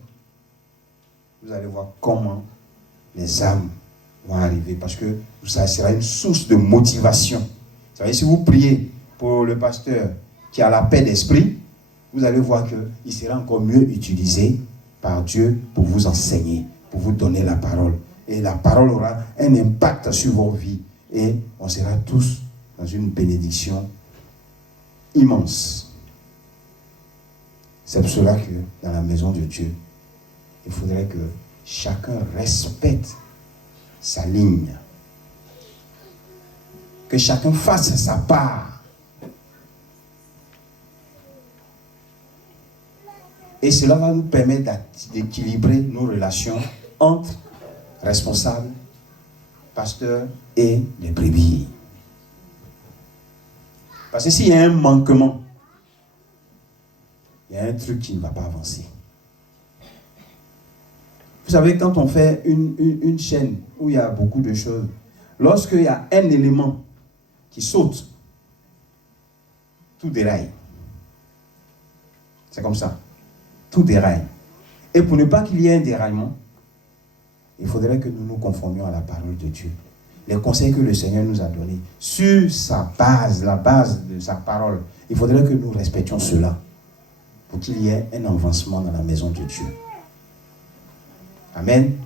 vous allez voir comment les âmes vont arriver parce que ça sera une source de motivation. Vous savez, si vous priez pour le pasteur qui a la paix d'esprit, vous allez voir qu'il sera encore mieux utilisé par Dieu pour vous enseigner, pour vous donner la parole. Et la parole aura un impact sur vos vies. Et on sera tous dans une bénédiction immense. C'est pour cela que dans la maison de Dieu, il faudrait que chacun respecte sa ligne. Que chacun fasse sa part. Et cela va nous permettre d'équilibrer nos relations entre responsables, pasteurs et les brebis. Parce que s'il y a un manquement, il y a un truc qui ne va pas avancer. Vous savez, quand on fait une chaîne où il y a beaucoup de choses, lorsqu'il y a un élément qui saute, tout déraille. C'est comme ça. Tout déraille. Et pour ne pas qu'il y ait un déraillement, il faudrait que nous nous conformions à la parole de Dieu. Les conseils que le Seigneur nous a donnés, sur sa base, la base de sa parole, il faudrait que nous respections cela pour qu'il y ait un avancement dans la maison de Dieu. Amen.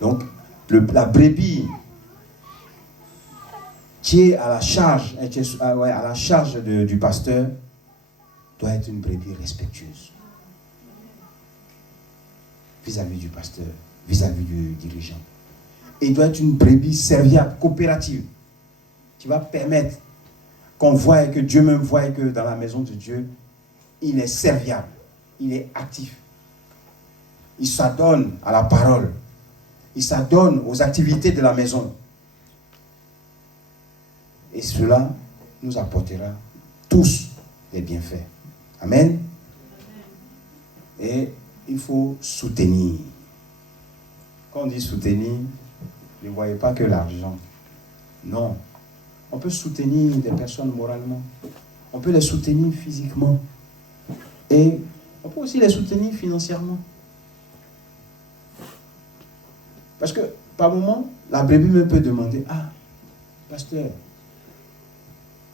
Donc, la brebis qui est à la charge, du pasteur doit être une brebis respectueuse vis-à-vis du pasteur, vis-à-vis du dirigeant. Et il doit être une brebis serviable, coopérative, qui va permettre qu'on voie et que Dieu même voie que dans la maison de Dieu, il est serviable, il est actif. Il s'adonne à la parole. Il s'adonne aux activités de la maison. Et cela nous apportera tous des bienfaits. Amen. Et il faut soutenir. Quand on dit soutenir, ne voyez pas que l'argent. Non. On peut soutenir des personnes moralement. On peut les soutenir physiquement. Et on peut aussi les soutenir financièrement. Parce que, par moment, la brebis me peut demander, ah, pasteur,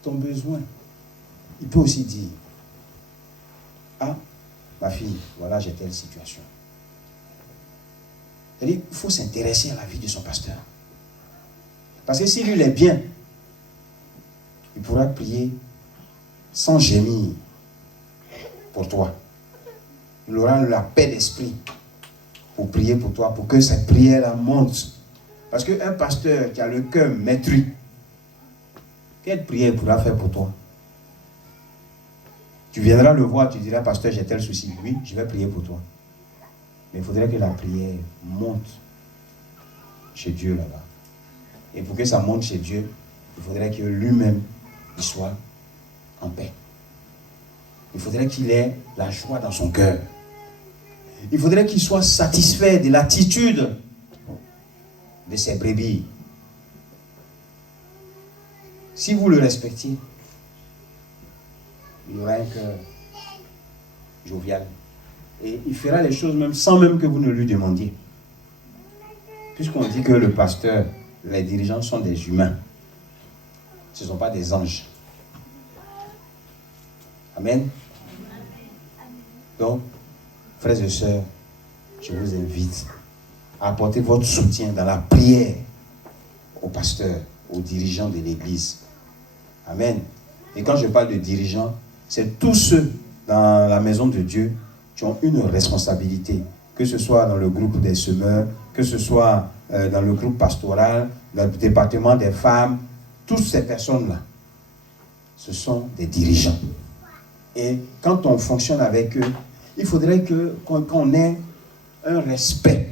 ton besoin. Il peut aussi dire, ah, ma fille, voilà, j'ai telle situation. C'est-à-dire, il faut s'intéresser à la vie de son pasteur. Parce que si lui, il est bien, il pourra prier sans gémir pour toi. Il aura la paix d'esprit pour prier pour toi, pour que cette prière-là monte. Parce qu'un pasteur qui a le cœur maîtrisé, quelle prière il pourra faire pour toi? Tu viendras le voir, tu diras, pasteur, j'ai tel souci. Oui, je vais prier pour toi. Mais il faudrait que la prière monte chez Dieu là-bas. Et pour que ça monte chez Dieu, il faudrait que lui-même il soit en paix. Il faudrait qu'il ait la joie dans son cœur. Il faudrait qu'il soit satisfait de l'attitude de ses brebis. Si vous le respectiez, Il aura un cœur jovial. Et il fera les choses même sans même que vous ne lui demandiez. Puisqu'on dit que le pasteur, les dirigeants sont des humains. Ce ne sont pas des anges. Amen. Donc, frères et sœurs, je vous invite à apporter votre soutien dans la prière aux pasteurs, aux dirigeants de l'Église. Amen. Et quand je parle de dirigeants, c'est tous ceux dans la maison de Dieu qui ont une responsabilité, que ce soit dans le groupe des semeurs, que ce soit dans le groupe pastoral, dans le département des femmes, toutes ces personnes-là, ce sont des dirigeants. Et quand on fonctionne avec eux, il faudrait qu'on ait un respect.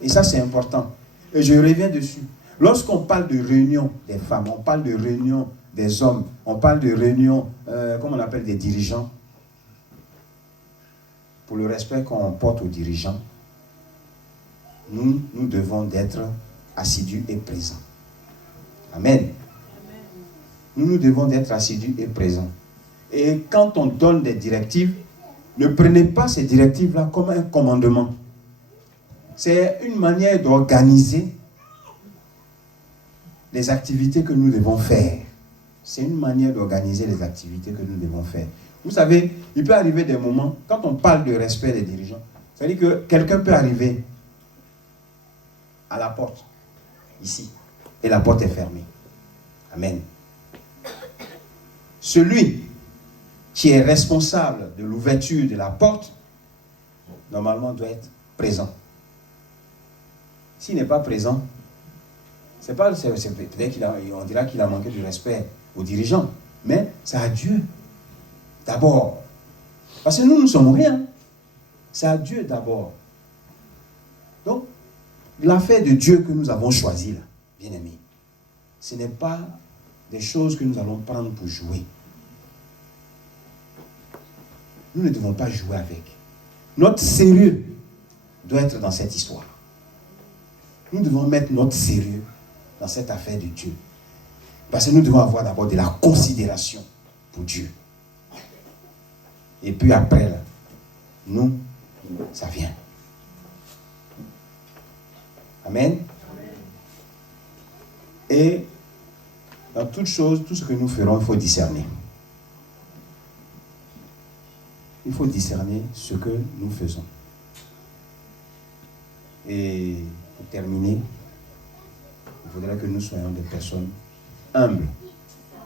Et ça, c'est important. Et je reviens dessus. Lorsqu'on parle de réunion des femmes, on parle de réunion des hommes, on parle de réunion, comme on appelle des dirigeants, pour le respect qu'on porte aux dirigeants, nous devons être assidus et présents. Amen. Nous devons être assidus et présents. Et quand on donne des directives, ne prenez pas ces directives-là comme un commandement. C'est une manière d'organiser les activités que nous devons faire. C'est une manière d'organiser les activités que nous devons faire. Vous savez, il peut arriver des moments, quand on parle de respect des dirigeants, c'est-à-dire que quelqu'un peut arriver à la porte, ici, et la porte est fermée. Amen. Celui qui est responsable de l'ouverture de la porte, normalement doit être présent. S'il n'est pas présent, peut-être qu'on dira qu'il a manqué de respect aux dirigeants, mais c'est à Dieu d'abord. Parce que nous ne sommes rien. C'est à Dieu d'abord. Donc, l'affaire de Dieu que nous avons choisie, là, bien aimé, ce n'est pas des choses que nous allons prendre pour jouer. Nous ne devons pas jouer avec. Notre sérieux doit être dans cette histoire. Nous devons mettre notre sérieux dans cette affaire de Dieu. Parce que nous devons avoir d'abord de la considération pour Dieu. Et puis après, là, nous, ça vient. Amen. Et dans toute chose, tout ce que nous ferons, il faut discerner. Il faut discerner ce que nous faisons. Et pour terminer, il faudrait que nous soyons des personnes humbles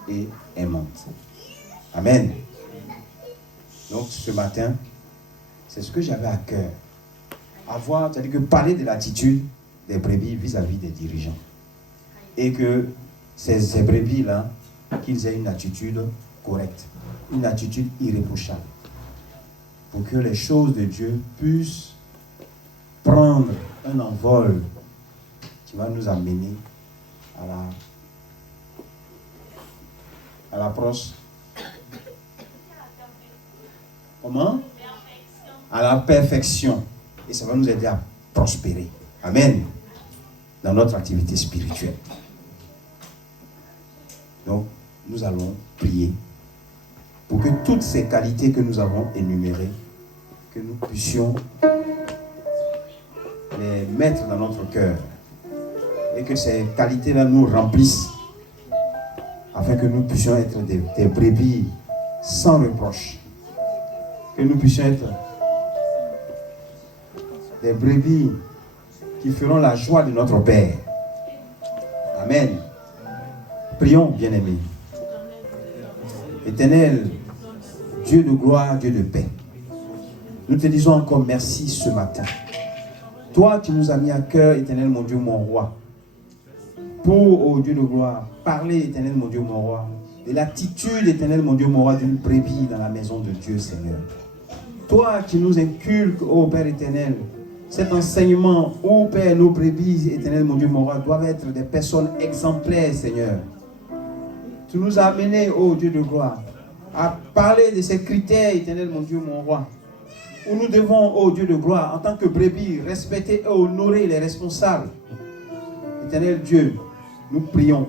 et aimantes. Amen. Donc ce matin, c'est ce que j'avais à cœur. C'est-à-dire que parler de l'attitude des brebis vis-à-vis des dirigeants. Et que ces brebis-là, qu'ils aient une attitude correcte, une attitude irréprochable. Pour que les choses de Dieu puissent prendre un envol qui va nous amener à l'approche. Comment? À la perfection. Et ça va nous aider à prospérer. Amen. Dans notre activité spirituelle. Donc, nous allons prier pour que toutes ces qualités que nous avons énumérées, que nous puissions les mettre dans notre cœur et que ces qualités-là nous remplissent afin que nous puissions être des brebis sans reproche, que nous puissions être des brebis qui feront la joie de notre Père. Amen. Prions, bien-aimés. Éternel, Dieu de gloire, Dieu de paix, nous te disons encore merci ce matin. Toi qui nous as mis à cœur, éternel mon Dieu, mon roi, pour, ô Dieu de gloire, parler, éternel mon Dieu, mon roi, de l'attitude, éternel mon Dieu, mon roi, d'une brebis dans la maison de Dieu, Seigneur. Toi qui nous inculques, ô Père éternel, cet enseignement, ô Père, nos brebis, éternel mon Dieu, mon roi, doivent être des personnes exemplaires, Seigneur. Tu nous as amenés, ô Dieu de gloire, à parler de ces critères, éternel mon Dieu, mon roi, où nous devons, ô Dieu de gloire, en tant que brebis, respecter et honorer les responsables. Éternel Dieu, nous prions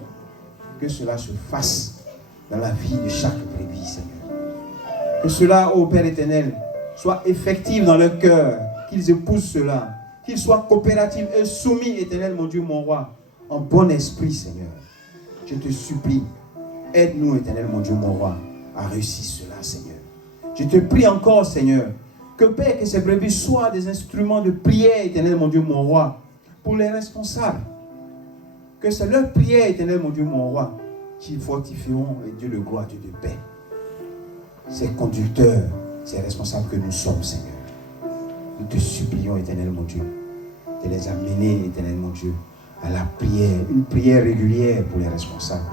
que cela se fasse dans la vie de chaque brebis, Seigneur. Que cela, ô Père éternel, soit effectif dans leur cœur, qu'ils épousent cela, qu'ils soient coopératifs et soumis, éternel, mon Dieu, mon roi, en bon esprit, Seigneur. Je te supplie, aide-nous, éternel, mon Dieu, mon roi, à réussir cela, Seigneur. Je te prie encore, Seigneur, que Père, que ces brebis soient des instruments de prière, éternel, mon Dieu, mon roi, pour les responsables. Que c'est leur prière, éternel, mon Dieu, mon roi, qui fortifieront, et Dieu de gloire, Dieu de paix. Ces conducteurs, ces responsables que nous sommes, Seigneur. Nous te supplions, éternel, mon Dieu, de les amener, éternel, mon Dieu, à la prière, une prière régulière pour les responsables.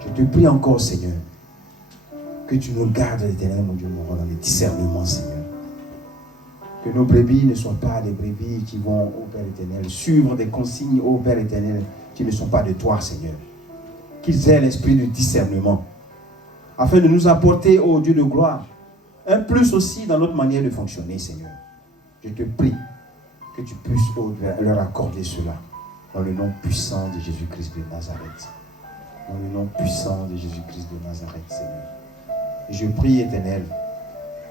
Je te prie encore, Seigneur, que tu nous gardes, éternel, mon Dieu, mon roi, dans les discernements, Seigneur. Que nos brebis ne soient pas des brebis qui vont, ô Père éternel, suivre des consignes, ô Père éternel, qui ne sont pas de toi, Seigneur. Qu'ils aient l'esprit de discernement, afin de nous apporter, ô Dieu de gloire, un plus aussi dans notre manière de fonctionner, Seigneur. Je te prie que tu puisses, ô Dieu, leur accorder cela, dans le nom puissant de Jésus-Christ de Nazareth. Dans le nom puissant de Jésus-Christ de Nazareth, Seigneur. Et je prie, éternel,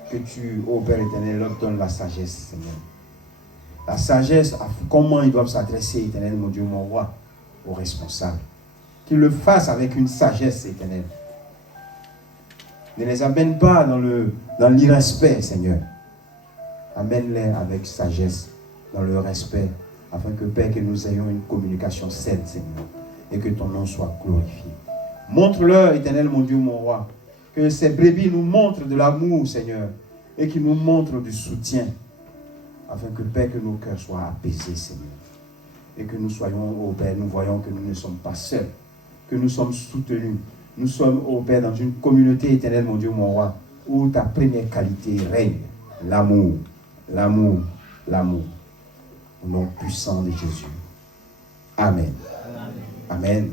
que tu, ô Père éternel, leur donnes la sagesse, Seigneur. La sagesse, comment ils doivent s'adresser, éternel, mon Dieu, mon roi, aux responsables. Qu'ils le fassent avec une sagesse, éternelle. Ne les amène pas dans l'irrespect, Seigneur. Amène-les avec sagesse, dans le respect, afin que, Père, que nous ayons une communication saine, Seigneur, et que ton nom soit glorifié. Montre-leur, éternel, mon Dieu, mon roi, que ces brebis nous montrent de l'amour, Seigneur, et qu'ils nous montrent du soutien, afin que, Père, que nos cœurs soient apaisés, Seigneur. Et que nous soyons, ô Père, nous voyons que nous ne sommes pas seuls, que nous sommes soutenus. Nous sommes, ô Père, dans une communauté éternelle, mon Dieu, mon roi, où ta première qualité règne, l'amour, l'amour, l'amour. Au nom puissant de Jésus. Amen. Amen. Amen.